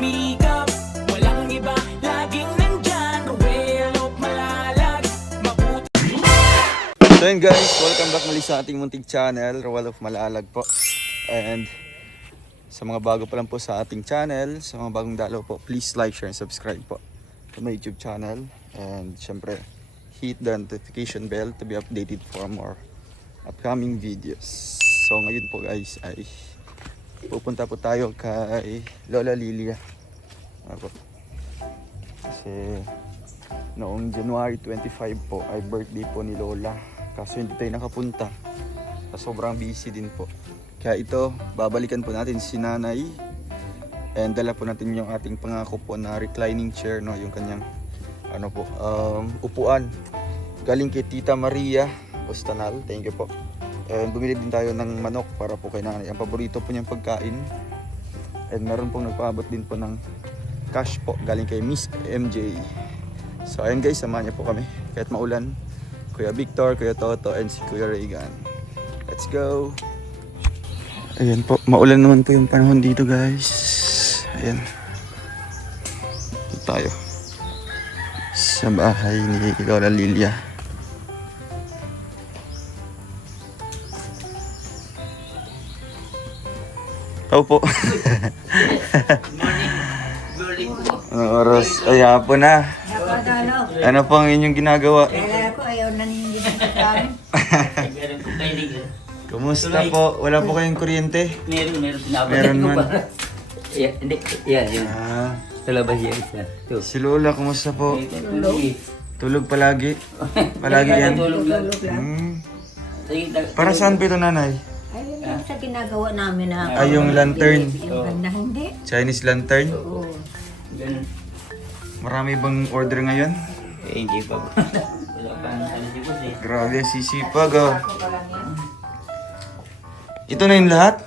sumikap. Walang iba, laging nandyan. Ruel of Malalag, mabuti. So yun guys, welcome back muli sa ating munting channel, Roel of Malalag po. And sa mga bago pa lang po sa ating channel, sa mga bagong dalaw po, please like, share, and subscribe po to my YouTube channel. And syempre, hit the notification bell to be updated for more upcoming videos. So ngayon po guys ay pupunta po tayo kay Lola Lilia. Ako. Kasi noong January 25 po ay birthday po ni Lola. Kaso hindi tayo nakapunta. Sobrang busy din po. Kaya ito, babalikan po natin si Nanay. And dala po natin yung ating pangako po na reclining chair, no, yung kanyang upuan. Galing kay Tita Maria Ostanal. Thank you po. And bumili din tayo ng manok para po kay Nanay. Ang paborito po niyang pagkain. And meron pong nagpaabot din po ng cash po galing kay Miss MJ. So ayun guys, samahan niyo po kami kahit maulan. Kuya Victor, Kuya Toto, and si Kuya Reagan. Let's go! Ayan po, maulan naman po yung panahon dito guys. Ayan. Dito tayo sa bahay ni Lola Lilia. Tao po. Anong oras? Ay, hapon na. Ano po ang inyong ginagawa? Kaya ko ayaw na hindi na sa amin. Kumusta po? Wala po kayong kuryente? Meron. Meron man. Hindi. Yan, yun. Ah, Sa labas yan. Ito. si Lola, kumusta po? Tulog. Tulog palagi? Palagi yan? Tulog lang. Hmm. Para saan po ito, Nanay? Ayun yung sa ginagawa namin na. Ay, yung lantern. Yung ganda hindi. Chinese lantern? Oo. Ganun. Marami bang order ngayon? Hindi pa. Wala pa ano si boss eh. Grabe, sisipag oh. Ito na yung lahat?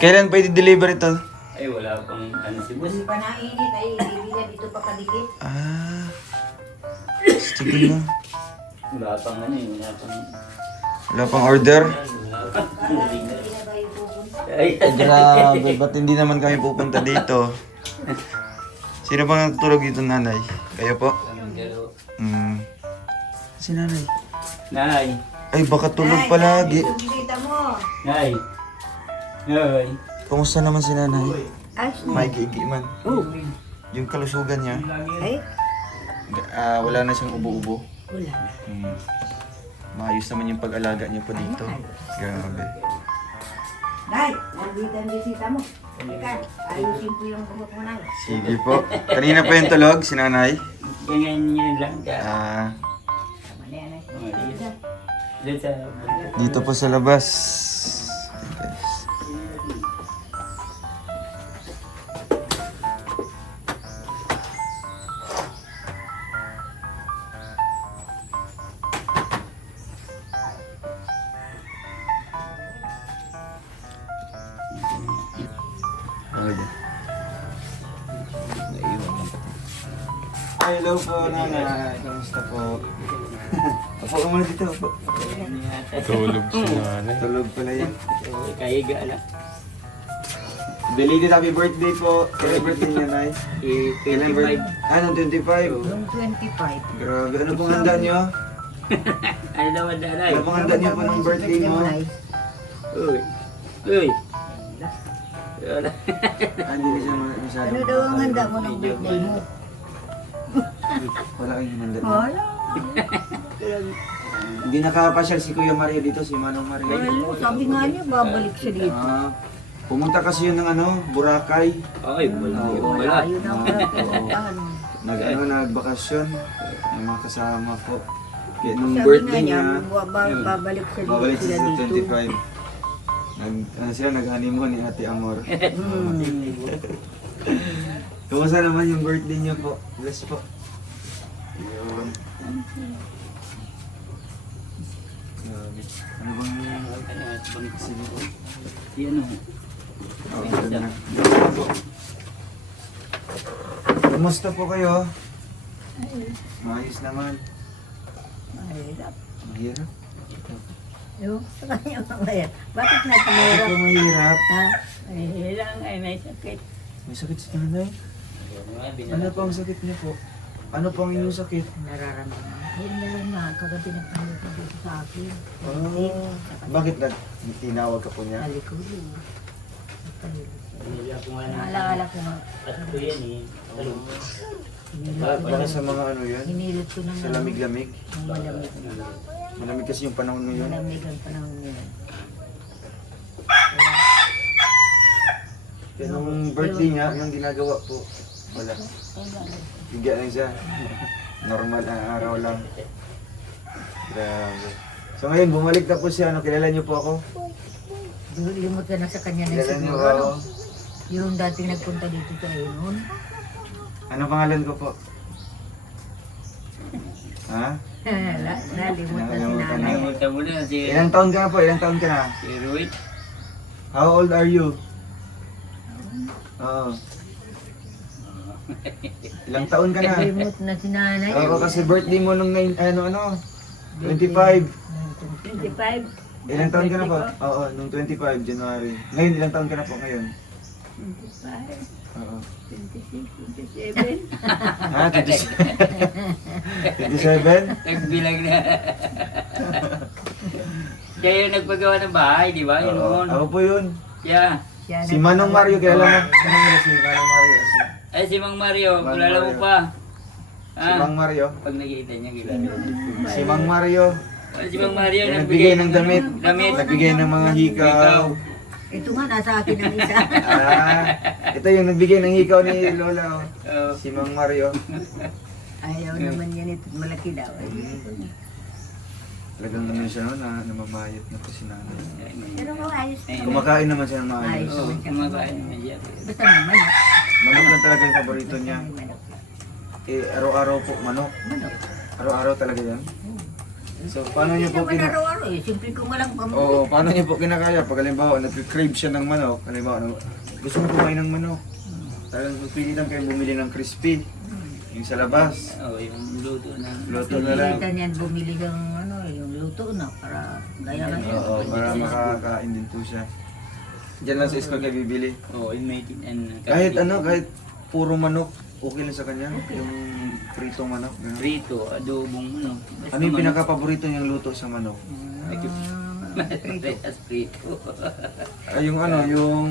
Kailan pa i-deliver ito? Ay, wala pang ano si boss. Hindi pa nainit ay ibigay dito pa kadikit. Ah, sige na. Wala pang ano eh. Wala pang order? Hindi na ba yung pupunta? Ay, Grabe, ba't hindi naman kami pupunta dito? Sino bang natutulog dito, Nanay? Kayo po? Hmm. Si Nanay. Nay. Ay, baka tulog palagi. Ito bisita mo. Nay. Nay. Kamusta naman si Nanay? Ayos na. May gigiman. Oh. Yung kalusugan niya, Ay, wala na siyang ubo-ubo. wala na. Hmm. Maayos naman yung pag-alaga niya po dito. Grabe. Nay, nandito ang bisita mo. Teka, ayusin ko yung buhok mo na. Sige po. Kanina pa yung tulog, si Nanay. Ganyan yun lang. Ah, Tama na yan ay. Doon sa... dito po sa labas. Hello po, Nanay. Kamusta po? Apo ka muna dito. Apo. Tulog si nanay. Tulog pala yan. Kaya gala. Belated happy birthday po. Kailan birthday niya, Nay? Kailan birthday? Anong 25? Yung 25. Grabe. Ano pong handa niyo? Ano daw ang danay? Ano pong handa niyo po ng birthday mo? Uy. Uy. Wala. Hindi ka siya masyadong... Ano daw ang handa mo ng birthday mo? Wala kang hinanda. Wala. Hindi nakapasyal si Kuya Maria dito, si Manong Maria. Wala. Sabi nga niya, babalik siya dito. Pumunta kasi yun ng Boracay. Ay, wala. Wala. Malayo na ang pinagpuntahan. Nagbakasyon. Yung mga kasama ko. Kaya nung Sabi birthday nga niya, niya, babalik siya dito babalik sila siya sa dito. 25. Nag-honeymoon ni Ate Amor. Hmm. Kumusta naman yung birthday niyo po? Bless po. Yun. Grabe. Ano bang sige po? Yan o. Oh, ganda na. Kumusta po kayo? Maayos naman. Mahirap. Mahirap. Yung sa kanya mamaya. Bakit nasa Bakit mahirap? po mahirap? Ha? Ay, lang. Ay, may sakit. May sakit si nanay? Ano po ang sakit niyo po? Ano po ang inyong sakit? Nararamdaman. Ayun na lang na, kagabi nagpalit na dito sa akin. Oh, bakit tinawag ka po niya? Alikod yun. Hindi ako nga na. Naalala ko nga. At ito yan eh. Talong. Para sa mga ano yan? Hinilit ko na Sa lamig-lamig? ng malamig. Malamig kasi yung panahon mo yun. Malamig ang panahon nila. Kaya nung birthday niya, anong ginagawa po? Wala. Bigyan lang siya. Normal na araw lang. Grabe. So ngayon, bumalik na po siya. Ano, kilala niyo po ako? Limot ka na sa kanya na Kilala niyo siguro. ako? Yung dating nagpunta dito sa noon. Ano pangalan ko po? Ha? Nalimot na si Nakalimutan nanay. na. Punta mo na si Ilang taon ka na po? Ilang taon ka na? Ruit. How old are you? Oo. Ilang taon ka na? Nalimot na si nanay. Oo, kasi birthday mo nung 25. 25. Ilang taon ka na po? Oo, nung 25 January. Ngayon, ilang taon ka na po ngayon? 25. Oo. 26, 27. Ha? 27? Nagbilang na. Siya yung nagpagawa ng bahay, di ba? Yun Oo. noon. Ako po yun. Siya. Siya Si Manong Mario, kilala mo? Manong Mario, si Manong Mario. Ay, si Mang Mario. Mang Kilala mo Mario. pa. Si Mang Mario. Pag nakita niya, kilala. Si Mang Mario. Ay, si Mang Mario Yung nagbigay ng damit. Damit. Nagbigay ng mga hikaw. Ito nga, nasa akin ang isa. Ito yung nagbigay ng hikaw ni Lola. Oh. Oo. Si Mang Mario. Ayaw naman yan ito. Malaki daw. Talagang naman siya no, na namamayat na po si nanay. Pero ayos. Kumakain naman siya ng maayos. Ayos. Oo, kumakain naman siya. Basta naman. Manok lang talaga yung paborito niya. Eh, araw-araw po manok. Araw-araw talaga yan. So, paano niyo po Naman araw-araw eh. Simple ko walang pamuli. Oo, paano niyo po kinakaya? Pag halimbawa, nag-crave siya ng manok, halimbawa, gusto mo kumain ng manok. Talagang pilitan kayo bumili ng crispy. Yung sa labas. Oo, yung luto na. Luto na lang. Pilitan yan bumili ng ano, yung luto na para gaya nga siya. Oo, para makakain din po siya. Diyan lang sa school kayo bibili. Oo, inmate and Kahit ano, kahit puro manok, okay lang sa kanya. Yung pritong manok. Ganun. Prito, adobong ano. Ano yung pinaka-paborito niyang luto sa manok? As prito. Ay, yung ano, yung...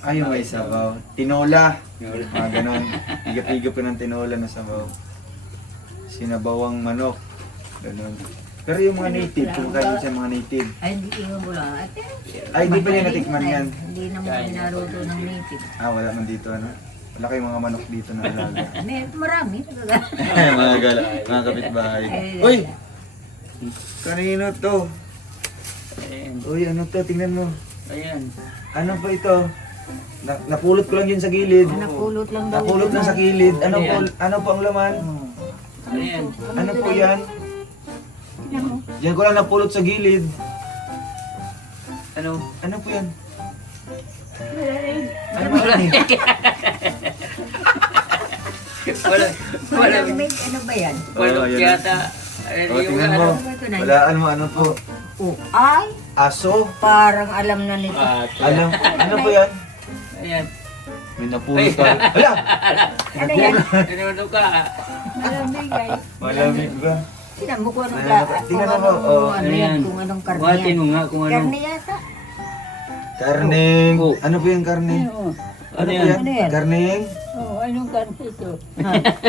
Ay, yung may sabaw. Tinola. Ganon. Higap-higap ko ng tinola na sabaw. Sinabawang manok. Ganon. Pero yung mga native, kung kain siya mga native. Ay, hindi ko wala. Ay, di pa niya natikman yan. Hindi naman pinaruto ng native. Ah, wala man dito, ano? Wala kayong mga manok dito na alaga. Marami. Mga gala, mga kapitbahay. Uy! Kanino to? Ayan. Uy, ano to? Tingnan mo. Ayan. Ano pa ito? Napulot ko lang yun sa gilid. Napulot lang daw. Napulot lang sa gilid. Ano po ang laman? Ayan. Ano po yan? Diyan ko lang napulot sa gilid. Ano? Ano po yan? Ano Ano yan eh? Wala. Wala. Ano ba yan? Wala Oh, yan. yata. Ayan, O, yung tingnan ano. mo. Walaan mo, ano po? Oh, ay, Aso? parang alam na nito. Ano? Ano po yan? Ayan. May napulot ka. Hala! Ano yan? Ano ka? Malamig ay. Malamig ba? Tingnan mo kung anong Ayan, tingnan mo, oh, ano yan, ayan. kung anong karne Buhatin yan. mo nga kung ano. Karne yata. Karning. Oh. Ano po yung karning? Ano po yan? Ano yan? Karning? Oh, anong karne ito?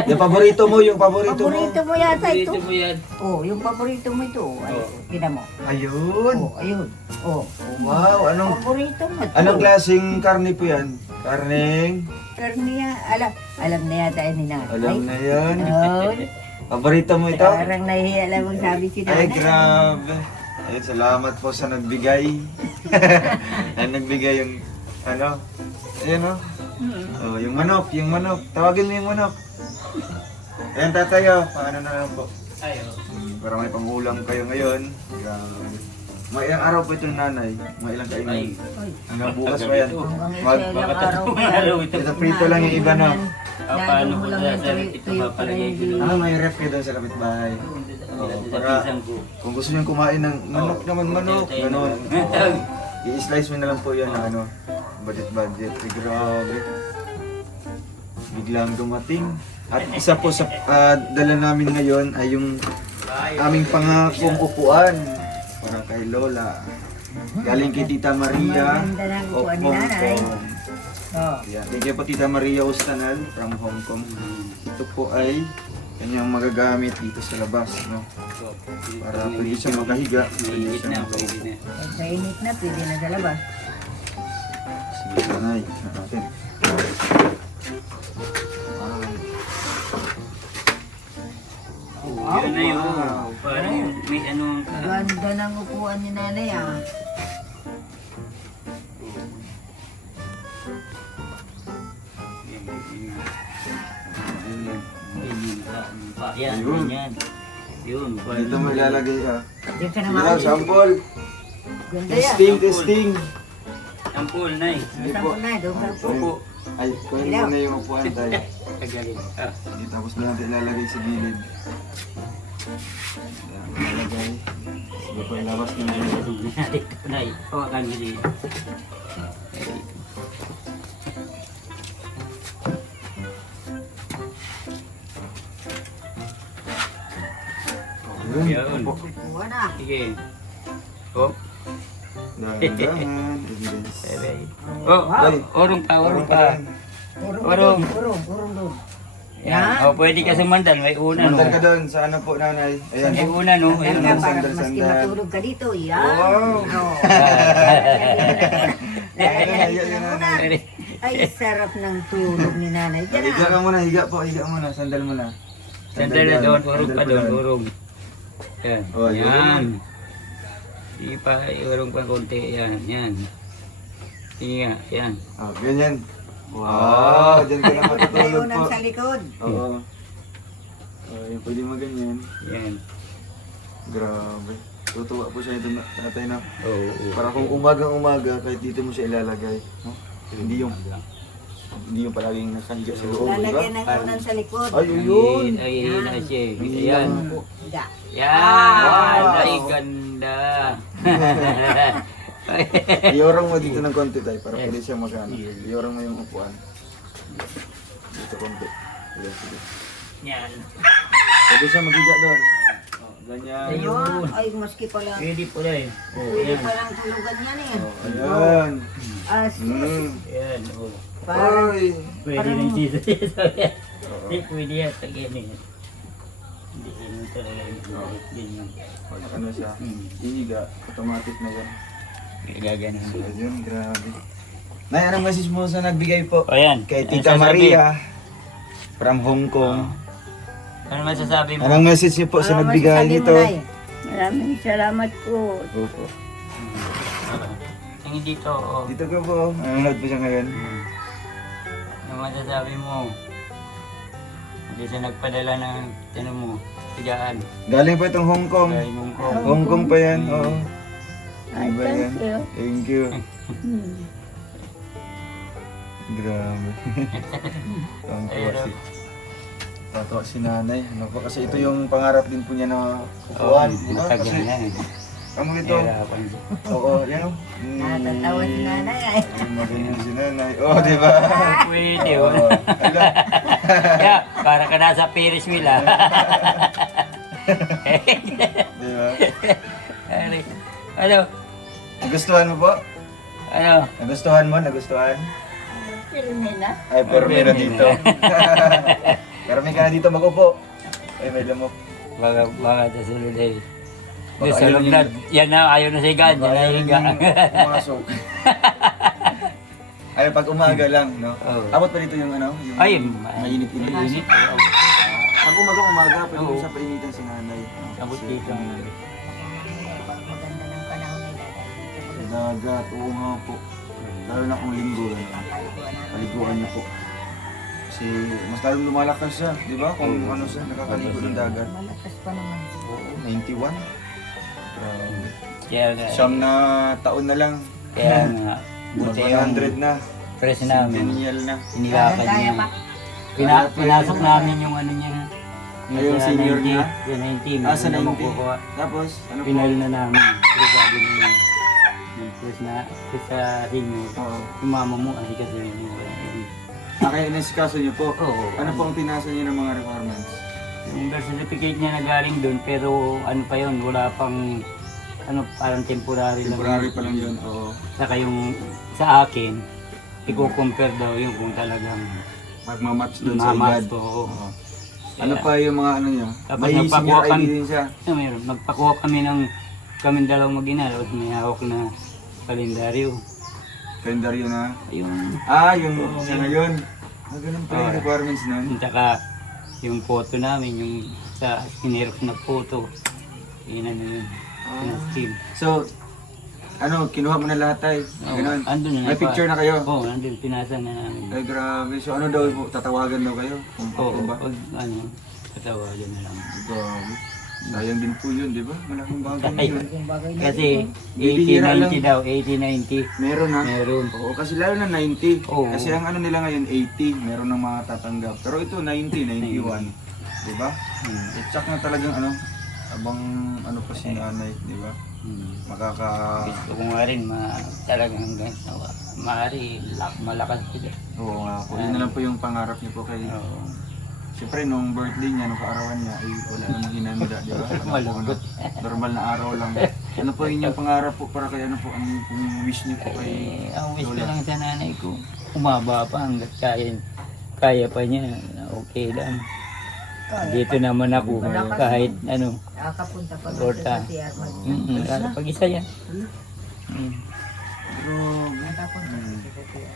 Yung paborito mo, yung paborito mo. Paborito mo yata ito. Dito mo yan. Oh, yung paborito mo ito. Ay, Oh. tingnan mo. Ayun. Oh, ayun. Oh, Wow, anong paborito mo ito. anong klaseng karne po yan? Karning? Karne yan. Alam na yata yan ni nanay. Alam na yan. Oh, Paborito mo ito? parang nahihiya lang ang sabi si Ay, nanay. grabe. Ay, salamat po sa nagbigay. Ang nagbigay yung, ano, ayan o. Oh, yung manok, yung manok. Tawagin mo yung manok. Ayan, tatayo. Paano na lang po. Ayo. Para may pangulam kayo ngayon. Grabe. Mga ilang araw po ito nanay. Mga ilang Ay. kainin. Hanggang bukas pa yan. Hanggang Mag, isa ilang araw pa yan. Araw ito. ito prito lang yung iba no. Paano mo ko lang sa yan sarili ito mapalagay ko doon? Ah, may ref kayo doon sa kapitbahay. Oo, Sa para pisang ko. kung gusto nyo kumain ng manok naman manok, Okay, okay. gano'n. Oo. I-slice mo na lang po yan na ano. budget. Grabe. Biglang dumating. At isa po sa dala namin ngayon ay yung aming pangakong upuan para kay Lola. Galing kay Tita Maria Maganda ng of upuan ni Hong nanay. Kong. Oh. Yeah. Thank you po Tita Maria Ustanal from Hong Kong. Ito po ay kanyang magagamit dito sa labas, no? Para pwede siya makahiga. Pwede siya makaupo. Pag mainit na, pwede na sa labas. Sige, nanay. Natin. Yun na yun. Parang may ano ka. Ganda ng upuan ni nanay ah. Yan, Ayun. yan. Yun, Dito mo ilalagay ka. Diyan ka Sige naman. daw, sample. Ganda yan. Testing. Ampul, nay. Sige Saan po. po na, doon ka po. Upo. Ay, kunin mo na yung upuan tayo. Tagalit. Ah. Sige, tapos na natin ilalagay sa gilid. Ayan, ilalagay. Sige po, ilabas na yun. Nay, hawakan mo dito. Yun. Yun. Upuan ah. Sige. Oh. Dahan-dahan. Evidence. Oh, orong pa, orong pa. Urong. Urong doon. Yan. Oh, pwede ka sumandal. May una, no? Sandal ka doon. Sa ano po, nanay? Ayan. May una, no? Sandal Ayun, ka no? para sandal, maski sandal. matulog ka dito. Yan. Wow. Oh. Ayan, nanay. Ay, sarap ng tulog ni nanay. Diyan Higa ah. ka muna, higa po. Higa muna. Sandal muna. Sandal na doon, urong Sandal pa doon, doon. urong. Yan. Oh, yun. Yan. Sige pa, urong pa konti. Yan, yan. Sige nga, yan. Oh, ganyan. Wow, dyan ka na matutulog Ayunan po. sa likod. Oo. Oh, yung pwede maganyan. Yan. Grabe. Tutuwa po siya ito tatay na. Oo, oo. Para kung umagang-umaga, kahit dito mo siya ilalagay. No? Hindi yung palaging nakahiga sa loob, di ba? Lalagyan ng unan sa likod. Ay, yun! Ay, ayun na siya. Yan. Yan. Higa. Yan. Wow. Ay, ganda. Iyorong mo dito ng konti tayo para pwede siya magana. Iyorong mo yung upuan. Dito konti. Sige. Yan. Pwede siya magiga doon. Oh, ganyan. Ayun. Ay, maski pala. Pwede po na eh. Oh, Pwede yan. palang tulugan yan eh. Oh, ayan. Asus. Yan. Oh. Parang Ay. Pwede rin dito. Hindi, pwede yan. Tagay na yan. Hindi, yun talaga yung ganyan. Pag ano siya, ihiga, automatic na yan. Gaganon. So, yun, grabe. Nay, anong message mo sa nagbigay po? O yan. Kay Ano Tita sasabi? Maria from Hong Kong. Ano masasabi mo? Anong message niyo po sa Ano nagbigay masasabi mo, nito? Nay? Maraming salamat po. Opo. Tingin dito. Oh. Dito ka po. Nanonood po siya ngayon. Ano masasabi mo? Hindi siya nagpadala ng tinan mo. Tigaan. Galing pa itong Hong Kong. Ay, mong ko. Hong Kong pa yan, oo. Ay, Iba thank yan. you. Thank you. Grabe. Tungkol si... Tatawa si nanay. Ano po, kasi ito yung pangarap din po niya na upuan. di ba? Matagal Kasi, na eh. kamo ito. Hirapan siya. Oo, yan o. Natatawa si nanay ay. Ay, magaling si nanay. Oo, di ba? Pwede. Oo. Oh. Ala. Kaya, para ka nasa Ferris wheel ah. Di ba? Ano? Nagustuhan mo po? Ano? Nagustuhan mo? Nagustuhan? Filmina. Ay, pero meron dito. Pero may ka na dito mag-upo. Ay, may lamok. Baka sa sulod eh. Baka Doon sa ayaw loob niya- na, yan na, ayaw na siya yan na higa. Pumasok. Ay, pag umaga lang, no? Oo. Abot pa dito yung ano? Yung Ay, mainit-init. mainit. Pag umaga, pwede Oo. mo siya painitan si nanay. Abot dito. Maganda ng panahon nila. Sa dagat, oo nga po. Lalo na kung linggo, ano, paliguan na po. Kasi mas lalong lumalakas siya, di ba? Kung ano siya, nakakaligo ng dagat. Malakas pa naman. Oo, 91. Grabe. Kaya nga, Siyam na taon na lang. kaya nga. Mag Buti yung 100 na. press namin. Centennial na. Inilakad Kaya niya. pa. Pinasok namin yung ano niya. Yung sa senior 90, na? Yung 90. Ah, sa Ano 90. makukuha. Tapos, ano po? Pinal na namin. Pero sabi niya, Tapos na sa inyo, Oo. yung mama mo, kasi kasi mo. Kaya inisikaso niyo po. Oo. Ano po ang pinasa niyo ng mga requirements? Yung birth certificate niya na galing doon, pero ano pa yun, wala pang, ano, parang temporary lang. Temporary pa lang yun. Oo. Saka yung sa akin, i-compare daw yung kung talagang Magmamatch doon sa mamas edad. to. Oo. Ano pa yung mga ano niya? Tapos May nagpakuha senior ID kami. din siya. Mayroon, nagpakuha kami ng kaming dalawang mag-ina, tapos may hawak na kalendaryo. Kalendaryo na. Ayun, Yung sa ngayon. Ganun pa yung Oo. requirements nun. saka yung photo namin, yung sa sineros na photo, yun ano yun, pinaskin. So, kinuha mo na lahat tayo. Ganun. Andun na. May picture na kayo. Oo, nandun, pinasa na namin. Ay, grabe. So, ano daw po? Tatawagan daw kayo? Kung Oo, ako ba? pag ano, tatawagan na lang. Grabe. Sayang din po yun, di ba? Malaking bagay na yun. Yung bagay na Kasi Bibihira lang. 80-90 daw, 80-90. Meron na. Meron. Oo, kasi lalo na 90. Oo. Kasi ang ano nila ngayon, 80. Meron ng mga tatanggap. Pero ito, 90, 91. Di ba? I-check na talagang abang ano pa si nanay, di ba? Makaka... Gusto ko nga rin, talagang maaari, malakas ko dyan. Oo nga po. Yun na lang po yung pangarap niyo po kay... Oo. Siyempre, nung birthday niya, nung kaarawan niya, ay wala namang hinanda, di ba? Malungkot. Normal na araw lang. Ano po yun yung pangarap po para kay ano po, ang wish niyo po kay... Ang wish ko lang sa nanay ko, umaba pa hanggat kaya pa niya, okay lang. Dito naman ako, kahit ano, Nakapunta pa Lorta. sa CR. Pag-isa yan. Grabe. Nakapunta sa CR.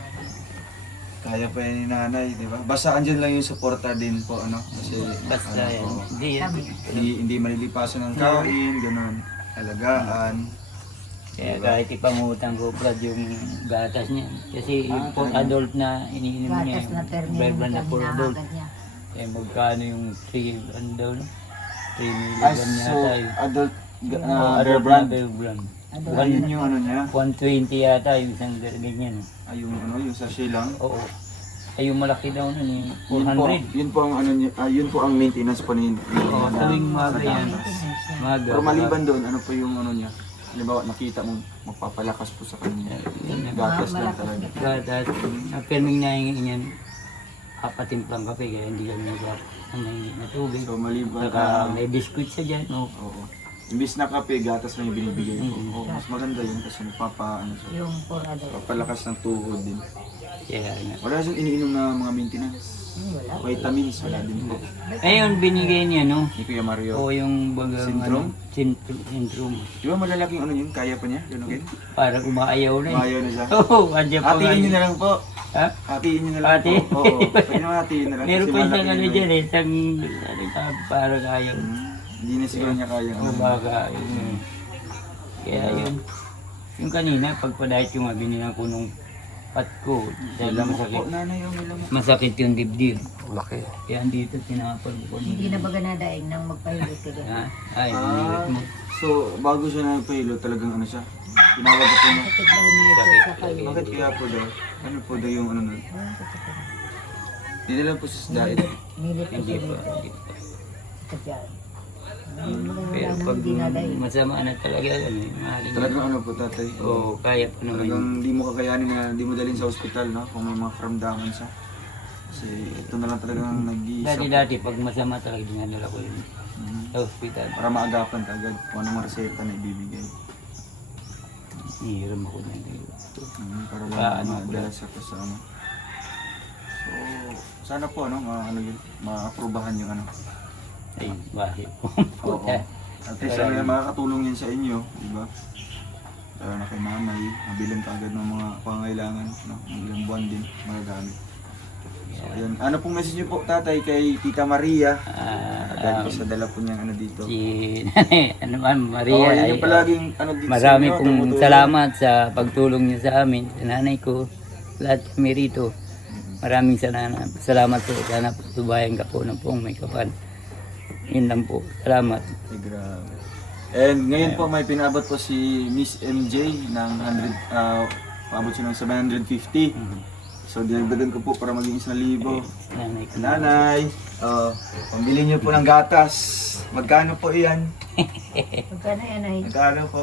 Kaya pa yan ni nanay, di ba? Basta andyan lang yung suporta din po, Kasi, Basta ano yan. po, Hindi, hindi malilipasan ng kain, ganun. Alagaan. kaya kahit ipangutang ko Brad yung gatas niya. Kasi yung for adult na iniinom niya, Gatas na yung termino verbal na for adult. niya. Eh magkano yung 3, ano daw no? 3 Ay, milligram so, yata yun. adult Adult brand. na brand. Ayun yung ano niya. 120 yata yung isang ganyan. Ay, yung sachet lang. Oo. Ay yung malaki daw nun, yung Yun 400. po ang ano niya, yun po ang maintenance po ni Oo, tuwing maga yan. Maga. Pero maliban doon, ano po yung ano niya? Halimbawa, nakita mo magpapalakas po sa kanya. Gatas lang talaga. Gatas. Ang perming nahingi niyan, kapatimplang kape, kaya hindi kami nagpapanay na tubig. So maliban, Saka may biskuit siya dyan. No? oo. Imbis na kape, gatas lang yung binibigay ko. Oo, mas maganda yun kasi Yung for adult. papalakas ng tuhod din. Kaya nga. Wala siyang iniinom na mga maintenance. Wala. Vitamins, wala din po. Ayun, binigay niya, no? Ni Kuya Mario. O yung bagang Syndrome? syndrome. Di ba malalaking ano yun? Kaya pa niya? Yun again? Parang umaayaw na eh. Ayaw na siya. Oo, andyan pa nga. Hatiin niyo na lang po. Ha? Hatiin niyo na lang Hatiin? po. Oo, pwede naman hatiin na lang. Meron kasi pa isang malaki ano yun dyan eh, isang parang ayaw. Hindi na siguro niya kaya. O baka, yun. Kaya yun. Yung kanina, pagpadahit yung binilang ko nung pat ko, dahil masakit. Po, nanay, yung may lamok. Masakit yung dibdib. Laki. Kaya dito tinapal ko. Hindi na baga nadaing nang magpahilot ka dyan. Ha? Ay, binigit mo. So, bago siya nagpahilo, talagang ano siya? Tinawag ka po niya. Sakit daw niya ito sa kayo. Bakit kaya po daw? Ano po daw yung ano nun? Hindi na lang po sa diet. Nilit ko Hindi siya pa. dito. Hindi pa. Sa dyan. Pero pag masama na talaga, ano, mahalin. Talagang ano po tatay? Oo, kaya pa naman. Talagang di mo kakayanin na di mo dalhin sa ospital, no? Kung may mga karamdaman siya. Kasi ito na lang talagang nag-iisa. Dati pag masama talaga, dinadala ko yun Mhm. sa hospital. Para maagapan ka agad kung anong mga reseta na ibibigay. Nihiram ako niyan. Para Ano, madala siya pa sa ano. So, sana po, ano, ma-aprobahan yung ano. Ay, bakit? Oo. At least ano yan, makakatulong yan sa inyo, di ba? Lalo na kay nanay, mabilan ka agad ng mga pangailangan, no? Ng ilang buwan din, magagamit. So, ayun. Ano pong message niyo po, tatay, kay Tita Maria? Dahil po sa dala po niyang ano dito. Si ano man, Maria. Oo, yan ay, yung palaging ano dito marami sa inyo, pong tumutulong. salamat sa pagtulong niyo sa amin, sa nanay ko, lahat kami rito. Maraming salamat po. Sana tubayan ka po ng pong may kapal. Yun lang po. Salamat. Ay, grabe. And ngayon po may pinabot po si Miss MJ ng 100, paabot siya ng 750. So dinagdagan ko po para maging 1,000. Nanay ko. Nanay, pambili niyo po ng gatas. Magkano po iyan? Magkano yan ay? Magkano po?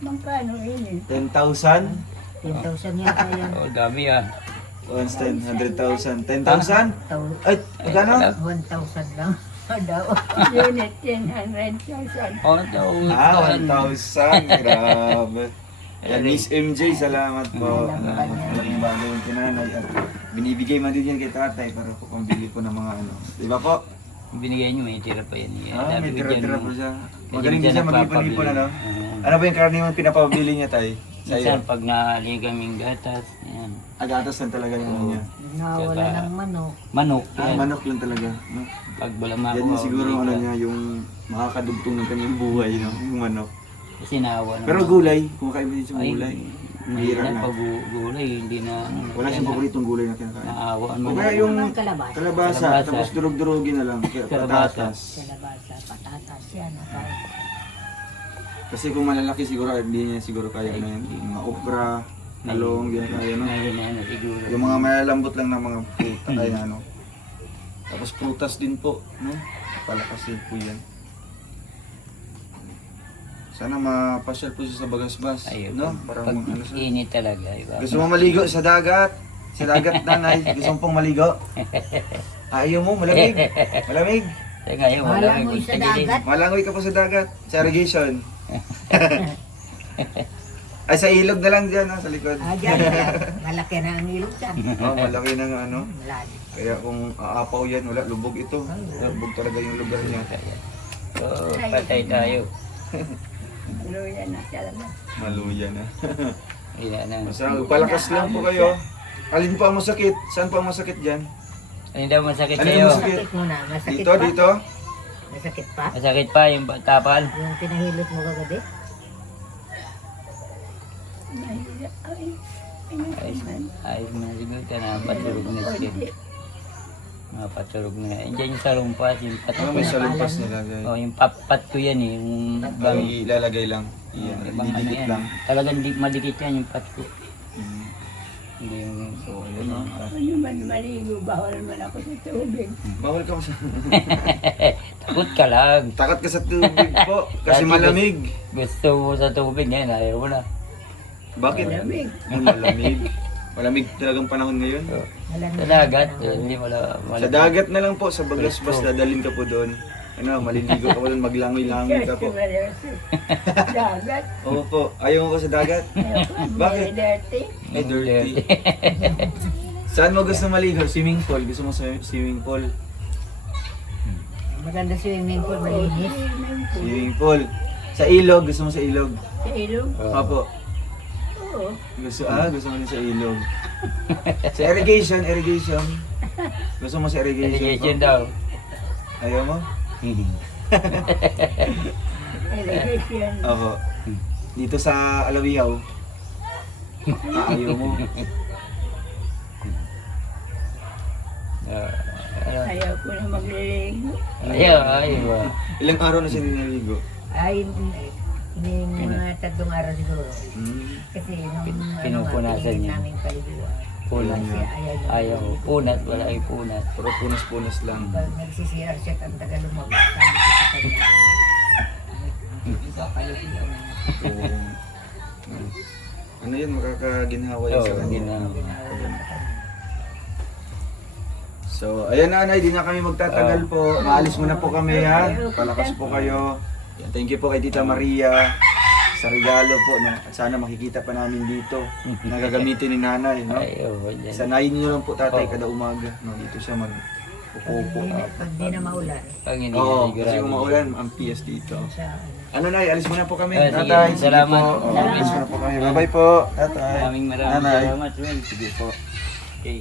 Magkano yun 10,000? 10,000 yata yan. Oh, dami ah. 100,000. 10,000? Ay, magkano? 1,000 lang. Daw. Unit 100,000. Oh, daw. 1,000. Grabe. Yan, Miss MJ, salamat po. Malaking bagay yung kinanay. At binibigay man din yan kay tatay para po pambili po ng mga ano. Diba po? Binigay niyo, may tira pa yan. May tira-tira po siya. Magaling din Bigyan siya ng mag-ipon-ipon, ano? papabili. Ano ba yung karaniwang pinapabili niya, tay? Minsan Sa'yo? pag nali kaming gatas, ayan. Agatas lang talaga yung ano niya. Nawala Tsaka- ng manok. Manok, Ah, yan. manok lang talaga. No? Pag balama Yan yung siguro ano niya, yung makakadugtong ng kanyang buhay, no? Yung manok. Kasi naawa naman. Pero gulay, kumakain din siya Ay, gulay. Mahirap mahirap na. pag gulay, hindi na. Wala siyang paboritong gulay na kinakain. Naawa O naman. kaya yung Ang kalabasa. kalabasa, Kalabasa. tapos durog-durogin na lang. Kaya Kalabasa. patatas. Kalabasa, patatas yan. Okay. Kasi kung malalaki siguro, hindi niya siguro kaya na yan. Yung mga okra, talong, yan kaya, no? Ngayon na ano, siguro. Yung mga malalambot lang ng mga fruta, kaya ano. Tapos prutas din po, no? Palakasin po yan. Sana mapasyal po siya sa Bagasbas, Ayun. no? Para Pag ano siya. init talaga. Iba. Gusto mo maligo sa dagat? Sa dagat, nanay. Gusto mo pong maligo? Ayaw mo, malamig. Malamig. Kaya ngayon, wala Malangoy kang sa gusto dagat. Malangoy ka po sa dagat. Sa irrigation. Ay, sa ilog na lang dyan, ha, sa likod. Ah, dyan. Malaki na ang ilog dyan. Oh, malaki ng ano. Malalim. Kaya kung aapaw yan, wala, lubog ito. Lubog talaga yung lugar niya. Oh, patay tayo. Luya na talaga. Maluya na. Ayan na. Basta palakas lang po kayo. Alin po ang masakit? Saan po ang masakit dyan? Ano daw masakit Ano sa'yo? yung masakit? Masakit muna. Masakit Dito, pa? dito? Masakit pa? Masakit pa yung tapal? Yung pinahilot mo kagabi? Mahirap. Ay, Ayos na siguro ka na paturog na skin. Mga paturog na. Andiyan yung salumpas, yung pat. Ano may salumpas nila, guys? Oh, yung pat ko yan eh. Yung bang. Ilalagay lang. Iyan, Ibang ano didikit yan. lang. Talagang di madikit yan yung pat ko. Mm. Hindi yung... So, ayun, no? ano man maligo, bawal man ako sa tubig. Bawal ka sa... Takot ka lang. Takot ka sa tubig po. Kasi Dati malamig. Gusto mo sa tubig ngayon, ayaw mo na. Bakit? Malamig. Ay, malamig. Malamig talagang panahon ngayon. Malamig. Sa dagat, hindi mo na... Sa dagat na lang po, sa Bagasbas, dadalhin ka po doon. Ano, maliligo ka po doon, maglangoy-langoy ka po. Dagat. Oo po, ayaw mo po sa dagat? Bakit? Very dirty. Ay, dirty. Saan mo gusto maligo? Swimming pool. Gusto mo sa swimming pool? Maganda swimming pool, malinis. Swimming pool. Sa ilog, gusto mo sa ilog? Sa ilog. Opo. Oo. Gusto mo din sa ilog. Sa irrigation. Gusto mo sa irrigation? Irrigation daw. Ayaw mo? Irrigation. Opo. Dito sa Alawiyaw. Ayaw mo. Ayaw ko na magliligo. Ayaw. Ilang araw na siya nililigo? Ay, hindi mga 3 araw siguro. Kasi nung Pinupunasan niya. namin paliguan. Punat. Kasi Ayaw. Punat. Wala ay punat. Puro punas-punas lang. Pag nagsisiyar siya, ang taga lumabas. Sabi ko sa kanya, ikaw paliguan na. Ano yun, makakaginhawa yun sa Oo, kanya. ginawa. So, ayan nanay, di na kami magtatagal po. Maalis muna po kami ha. Palakas po kayo. Yan, thank you po kay Tita Maria sa regalo po. No? At sana makikita pa namin dito na gagamitin ni nanay. No? Ayaw. Dyan. Sanayin niyo lang po tatay kada umaga. No? Dito siya mag-upo. Pag di na maulan, Pag hindi Oo, sigurado. kasi kung maulan, ang PS dito. sa Ano nay, alis muna po kami. Ah, sige. Tatay, sige Salamat. po. Oo, alis muna po kami. Bye-bye po. Tatay. Maraming Nanay. salamat. Well, sige po. Okay.